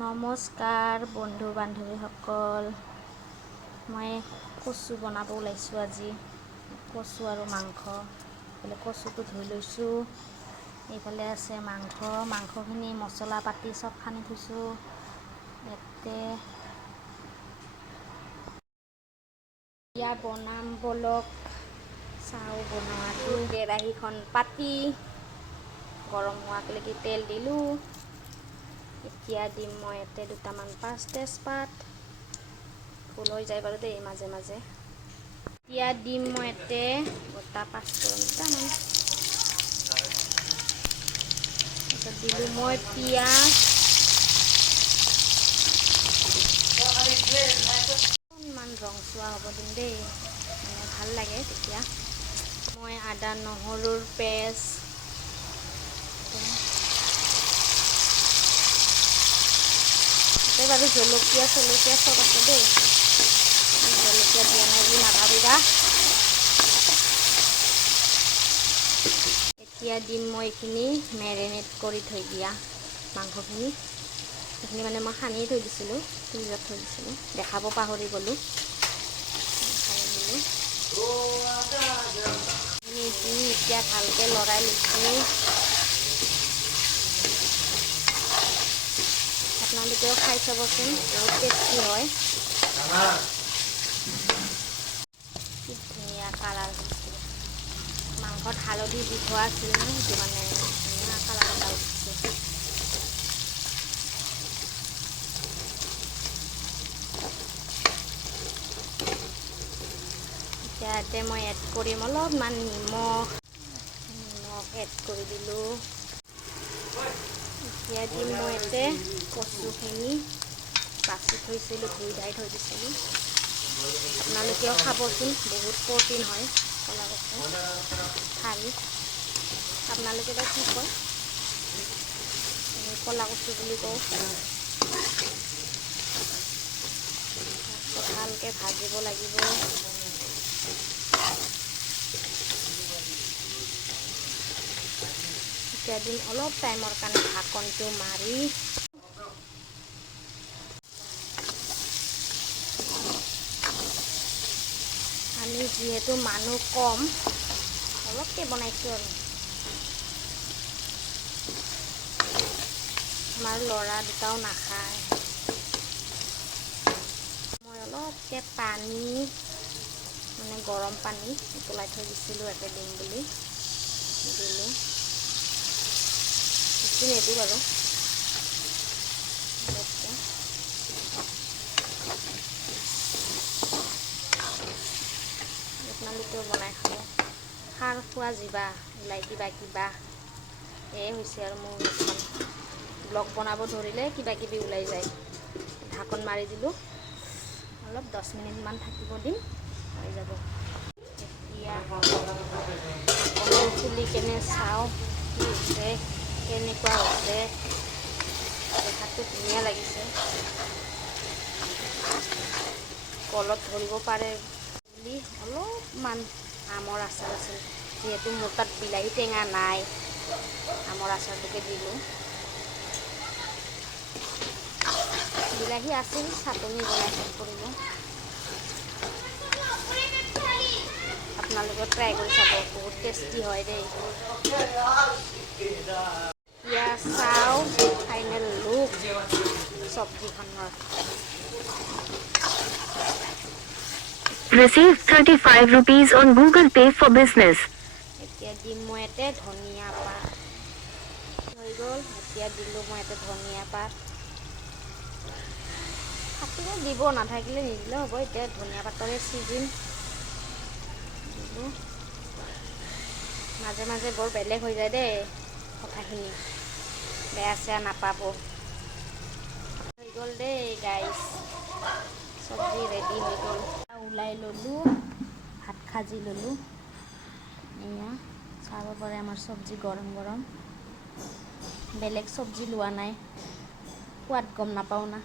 নমস্কাৰ বন্ধু বান্ধৱীসকল, মই কচু বনাব ওলাইছোঁ আজি। কচু আৰু মাংস। এইফালে কচুটো ধুই লৈছোঁ, এইফালে আছে মাংসখিনি মছলা পাতি চব সানি থৈছোঁ। ইয়াতে বনাম বলক, চাওঁ বনোৱাটো। কেৰাহীখন পাতি গৰম হোৱালৈকে তেল দিলোঁ। এতিয়া দিম মই ইয়াতে দুটামান তেজপাত, ফুল হৈ যায় বাৰু দেই মাজে মাজে। এতিয়া দিম মই ইয়াতে গোটা পাঁচফোৰণ দুটামান। তাৰপিছত দিলোঁ মই পিঁয়াজ, অকণমান ৰংচোৱা হ'ব দিম দেই, মানে ভাল লাগে তেতিয়া। মই আদা নহৰুৰ পেষ্ট, তাতে বাৰু জলকীয়া চব আছে দেই, জলকীয়া দিয়া নাই বুলি নাভাবিবা। এতিয়া দিম মই এইখিনি মেৰিনেট কৰি থৈ দিয়া মাংসখিনি। সেইখিনি মানে মই সানিয়ে থৈ দিছিলোঁ, ফ্ৰিজত থৈ দিছিলোঁ, দেখাব পাহৰি গ'লোঁ। এতিয়া ভালকৈ লৰাই লৈছোঁ। আপোনালোকেও খাই চাবচোন, বহুত টেষ্টি হয়। কি ধুনীয়া কালাৰ হৈছে। মাংসত হালধি দি থোৱা আছিল ন, সেইটো মানে ধুনীয়া কালাৰ এটা উঠিছে। এতিয়া ইয়াতে মই এড কৰিম অলপমান নিমখ এড কৰি দিলোঁ। এতিয়া দিম মই ইয়াতে কচুখিনি বাছি থৈছিলোঁ, ধুই ধাই থৈ দিছিলোঁ। আপোনালোকেও খাবচোন, বহুত প্ৰ'টিন হয় ক'লা কচু ঠাৰি। আপোনালোকে বা কি কয়? ক'লা কচু বুলি কওঁ। ভালকৈ ভাজিব লাগিব। এতিয়া দিম অলপ টাইমৰ কাৰণে ঢাকনটো মাৰি। আমি যিহেতু মানুহ কম, অলপকৈ বনাইছোঁ আৰু। আমাৰ ল'ৰা দুটাও নাখায়। মই অলপকৈ পানী, মানে গৰম পানী উতলাই থৈ দিছিলোঁ ইয়াতে দিম বুলি, দিলোঁ। বেছি নিদিওঁ বাৰু, আপোনালোকেও বনাই খাব। খাৰ খোৱা জিভা ওলাই কিবা কিবা, এয়ে হৈছে আৰু মোৰ মুখখন। ব্লগ বনাব ধৰিলে কিবা কিবি ওলাই যায়। ঢাকন মাৰি দিলোঁ, অলপ 10 মিনিটমান থাকিব দিম, হৈ যাব। এতিয়া ঢাকনটো খুলি কেনে চাওঁ কি হৈছে, কেনেকুৱা হৈছে। দেখাতটো ধুনীয়া লাগিছে, কলত ধৰিব পাৰে বুলি অলপমান আমৰ আচাৰ আছিল, যিহেতু মোৰ তাত বিলাহী টেঙা নাই, আমৰ আচাৰটোকে দিলোঁ। বিলাহী আছিল, চাটনি বনাই শেষ কৰিলোঁ। আপোনালোকে ট্ৰাই কৰি চাব, বহুত টেষ্টি হয় দেই। এতিয়া চাওঁ final look চব্জিখনৰ। Receive 35 rupees on Google Pay for business. এতিয়া দিম মই ইয়াতে ধনিয়া পাত, হৈ গ'ল। এতিয়া দিলোঁ মই ইয়াতে ধনিয়া পাত, থাকিলে দিব, নাথাকিলে নিদিলেও হ'ব। এতিয়া ধনিয়া পাতৰে ছিজন দিলোঁ। মাজে মাজে বৰ বেলেগ হৈ যায় দেই কথাখিনি, বেয়া চেয়া নাপাব। হৈ গ'ল দেই গাইছ, চব্জি ৰেডি হৈ গ'ল। ওলাই ল'লোঁ, ভাত সাজি ল'লোঁ। এয়া চাব পাৰে আমাৰ চব্জি গৰম গৰম। বেলেগ চব্জি লোৱা নাই, সোৱাদ গম নাপাওঁ না।